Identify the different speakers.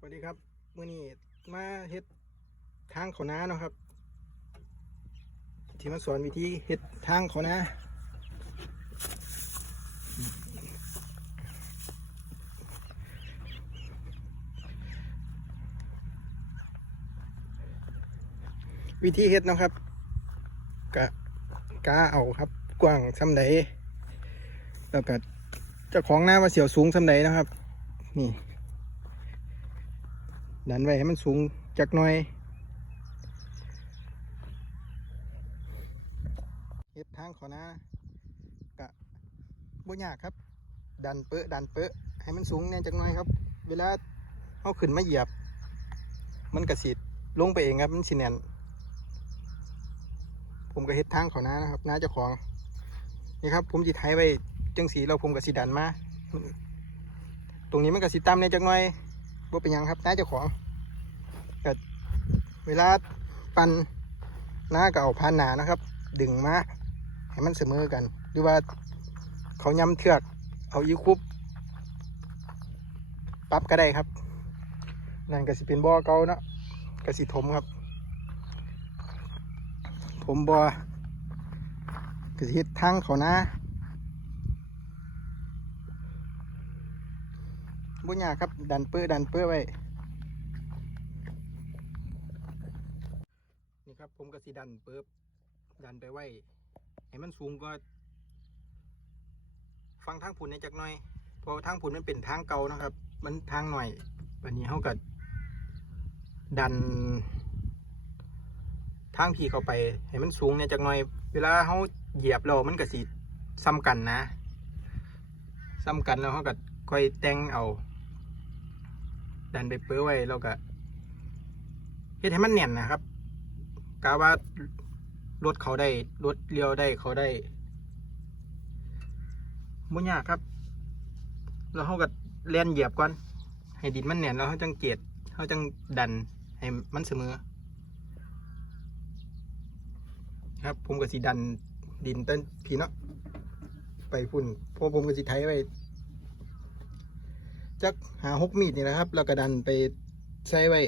Speaker 1: สวัสดีครับมื่อนี้มาเฮ็ดทางเขานาเนาะครับ ที่มาสอนวิธีเฮ็ดทางเขานาวิธีเฮ็ดเนาะครับกะกาเอาครับ กว้างซำใดแล้วก็เจ้าของหน้าว่าเสียวสูงซำใดนะครับ นี่ ดันไว้ให้มันสูงจักหน่อยเฮ็ดทางขอนะกะบ่ยากครับ ดันเปอะดันเปอะให้มันสูงแน่จักหน่อยครับ เวลาเอาขึ้นมาเหยียบ มันกระสิลงไปเองครับมันสิแน่นผมก็เฮ็ดทางขานะนะครับน้าเจ้าของนี่ครับ ผมจิไทยไว้จังสีเราผมก็สิดันมา ตรงนี้มันก็สิต่ำในจักหน่อย บ่เป็นยังครับน้าเจ้าของก็เวลาปั่นน้าก็เอาพานหนานะครับ ดึงมาให้มันเสมอกัน หรือว่าเขาย้ำเทือกเอาอีคุบปรับก็ได้ครับ นั่นก็สิเป็นบ่อเก่าเนาะก็สิถมครับถมบ่อก็สิเฮ็ดทางเขานา บุญยาครับ ดันเปื้อดันเปื้อไว้ นี่ครับ ผมก็สิดันเปิบดันไปไว้ ให้มันสูงก็ ฟังทางผุนในจักหน่อยเพราะทางผุนมันเป็นทางเก่านะครับ มันทางหน่อยวันนี้เขาก็ดันทางพี่เข้าไป ให้มันสูงในจักหน่อย เวลาเขาเหยียบเรามันก็สิซ้ำกันนะซ้ำกันแล้วเขาก็ค่อยแต่งเอา ดันไปเปื้อไว้แล้วก็เฮ็ดให้มันแน่นนะครับกาว่ารถเขาได้รถเลี้ยวได้เขาได้มุ่ยากครับ แล้วเขาก็เลียนเหยียบก่อน ให้ดินมันแน่นแล้วเขาจังเกียดเขาจังดันให้มันเสมอ ครับ ผมก็สิดันดินต้นพีเนาะไปพุ่นเพราะผมก็สิไถไว้ จักหาหกมีดนี่นะครับ แล้วก็ดันไปใส่ไว้